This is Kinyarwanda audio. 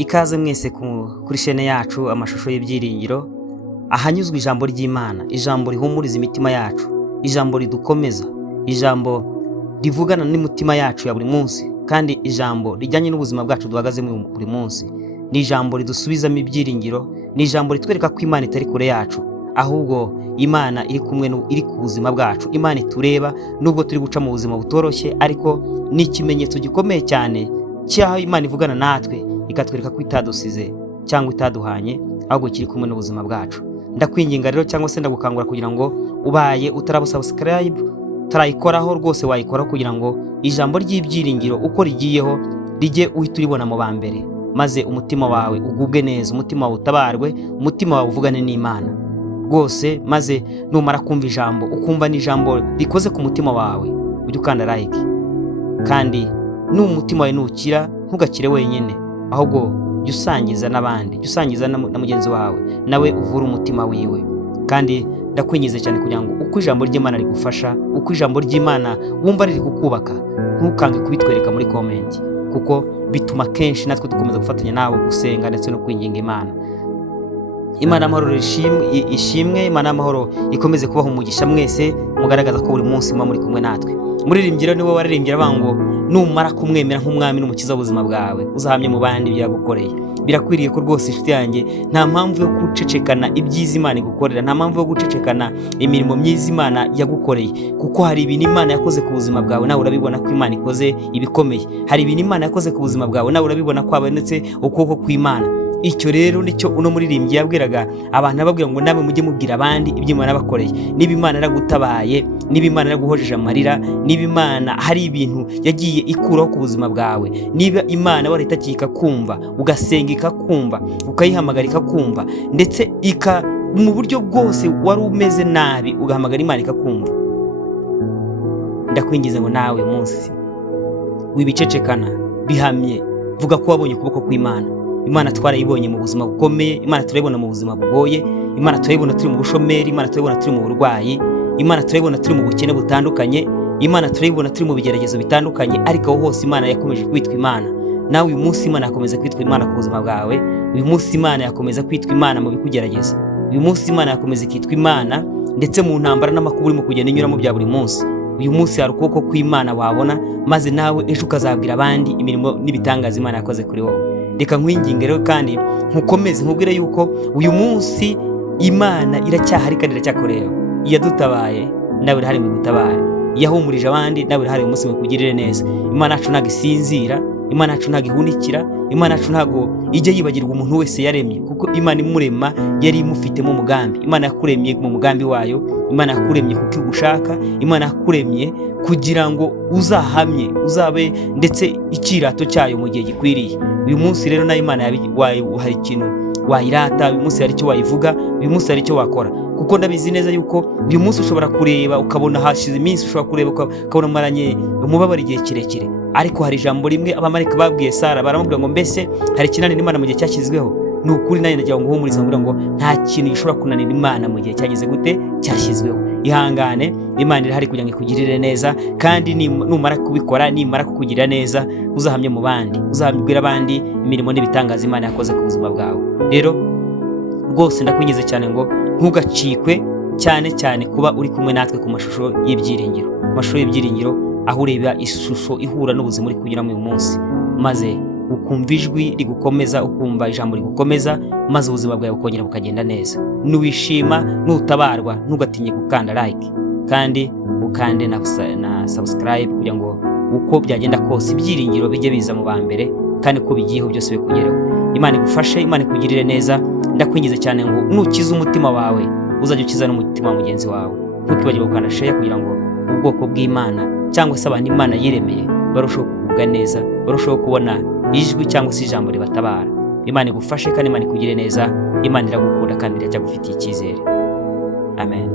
Ikaze mwese kuri chaîne yacu amashusho y'ibyiringiro, ahanyuzwa ijambo ry'Imana, ijambo rihumuriza imitima yacu, ijambo ridukomeza, ijambo rivugana n'imitima yacu ya buri munsi, kandi ijambo rijyanye n'ubuzima bwacu duhagazemo buri munsi. Ni ijambo ridusubizamo ibyiringiro, ni ijambo ritwereka ko Imana itari kure yacu, ahubwo Imana iri ku buzima bwacu. Imana itureba nubwo turi guca mu buzima butoroshye, ariko ni ikimenyetso gikomeye cyane cyaho Imana ivugana natwe ikatwereka ko itadusize cyangwa itaduhanye, ahubwo kiri kumwe n'ubuzima bwacu. Ndakwinginga rero cyangwa se ndagukangura kugira ngo ubaye utarabusubscribe, tarayikoraho rwose wayikoraho kugira ngo ijambo ry'ibyiringiro uko rigiyeho rijye uhita uribona mu ba mbere, maze umutima wawe ugubwe neza, umutima wawe utabarwe, umutima wawe uvugane n'Imana rwose. Maze numara kumva ijambo ukumva n'ijambo rikoze ku mutima wawe, ujye ukanda like, kandi n'umutima wawe nukira ntugakire wenyine, ahubwo jya usangiza n'abandi, jya usangiza na mugenzi wawe, nawe uvura umutima wiwe. Kandi ndakwingize cyane kugira ngo uko ijambo ry'Imana rigufasha, uko ijambo ry'Imana wumva riri kukubaka, ntukange kubitwereka muri comment, kuko bituma kenshi natwe dukomeza gufatanya nawe gusenga ndetse no kwinginga Imana. Imana amahoro ishimwe, Imana amahoro ikomeze kubaha umugisha mwese, mugaragaza ko buri munsi muba muri kumwe natwe. Muririmbira niwe waririmbira bango, numara kumwemera nk'umwami n'umukiza w'ubuzima bwawe, uzahamye mu bandi byagukoreye. Birakwiriye ko rwose inshuti yanjye nta mpamvu yo gucecekana ibyiza Imana igukorera, nta mpamvu yo gucecekana imirimo myiza Imana yagukoreye, kuko hari ibintu Imana yakoze ku buzima bwawe, nawe urabibona ko Imana ikoze ibikomeye. Hari ibintu Imana yakoze ku buzima bwawe, nawe urabibona ko habonetse ukuboko kw'Imana. Icyo rero nicyo uno muririmbyi yabwiraga abantu, ababwira ngo nawe mujye mubwira abandi ibyo Imana yabakoreye. Niba Imana yaragutabaye, niba Imana yaraguhojeje amarira, niba Imana hari ibintu yagiye ikuraho ku buzima bwawe, niba Imana warahita ikakumva, ugasenga ikakumva, ukayihamagara ikakumva, ndetse mu buryo bwose wari umeze nabi ugahamagara Imana ikakumva, ndakwingize ngo nawe munsi wibicecekana, bihamye, vuga ko wabonye ukuboko kw'Imana. Imana twarayibonye mu buzima bukomeye, Imana turayibona mu buzima bugoye, Imana turayibona turi mu bushomeri, Imana turayibona turi mu burwayi, Imana turayibona turi mu bukene butandukanye, Imana turayibona turi mu bigeragezo bitandukanye, ariko aho hose Imana yakomeje kwitwa Imana. Nawe uyu munsi Imana yakomeza kwitwa Imana ku buzima bwawe, uyu munsi Imana yakomeza kwitwa Imana mu bikugerageza, uyu munsi Imana yakomeza kwitwa Imana ndetse mu ntambara n'amakuba urimo kugenda unyuramo bya buri munsi. Uyu munsi hari ukuboko kw'Imana wabona, maze nawe ejo ukazabwira abandi imirimo n'ibitangaza Imana yakoze kuri wowe. Reka nkwinginge rero kandi nkukomeze nkubwire yuko uyu munsi Imana iracyahari kandi iracyakorera. Iyadutabaye nawe urahari mu gutabara, yahumurije abandi nawe urahari umunsi mu kugirire neza. Imana yacu ntabwo isinzira, Imana yacu ntabwo ihunikira, Imana yacu ntabwo ijya yibagirwa umuntu wese yaremye, kuko Imana imurema yari imufitemo umugambi. Imana yakuremye mu mugambi wayo, Imana yakuremye kuko igushaka, Imana yakuremye kugira ngo uzahamye, uzabe ndetse ikirato cyayo mu gihe gikwiriye. Uyu munsi rero na Imana hari ikintu wayirata, uyu munsi hari icyo wayivuga, uyu munsi hari icyo wakora, kuko ndabizi neza yuko uyu munsi ushobora kureba ukabona hashize iminsi, ushobora kureba ukabona maranye umubabaro igihe kirekire, ariko hari ijambo rimwe abamarayika babwiye Sara, baramubwira ngo mbese hari ikinanira Imana mu gihe cyashyizweho? Ni ukuri nayo ndagira ngo uhumurize ngo nta kintu gishobora kunanira Imana mu gihe cyageze gute cyashyizweho. Ihangane, Imana irahari kugira ngo ikugirire neza, kandi numara kubikora, nimara kukugirira neza, uzahamye mu bandi, uzabwira abandi imirimo n'ibitangaza Imana yakoze ku buzima bwawe. Rero rwose ndakwingize cyane ngo ntugacikwe, cyane cyane kuba uri kumwe natwe ku mashusho y'ibyiringiro, amashusho y'ibyiringiro, aho ureba ishusho ihura n'ubuzima uri kunyuramo uyu munsi, maze ukumva ijwi rigukomeza, ukumva ijambo rigukomeza, maze ubuzima bwawe bukongera bukagenda neza. Nuwishima, nutabarwa, ntugatinye gukanda like, kandi ukande na subscribe kugira ngo uko byagenda kose ibyiringiro bijye biza mu ba mbere, kandi ko bigiyeho byose bikugereho. Imana igufashe, Imana ikugirire neza. Ndakwingize cyane ngo nukiza umutima wawe, uzajya ukiza n'umutima wa mugenzi wawe. Ntukibagirwe gukanda share kugira ngo ubwoko bw'Imana cyangwa se abantu Imana yiremeye barusheho kugubwa neza, barusheho kubona ijwi cyangwa se ijambo ribatabara. Imana igufashe kandi Imana ikugirire neza. Imana iragukunda kandi iracyagufitiye icyizere. Amen.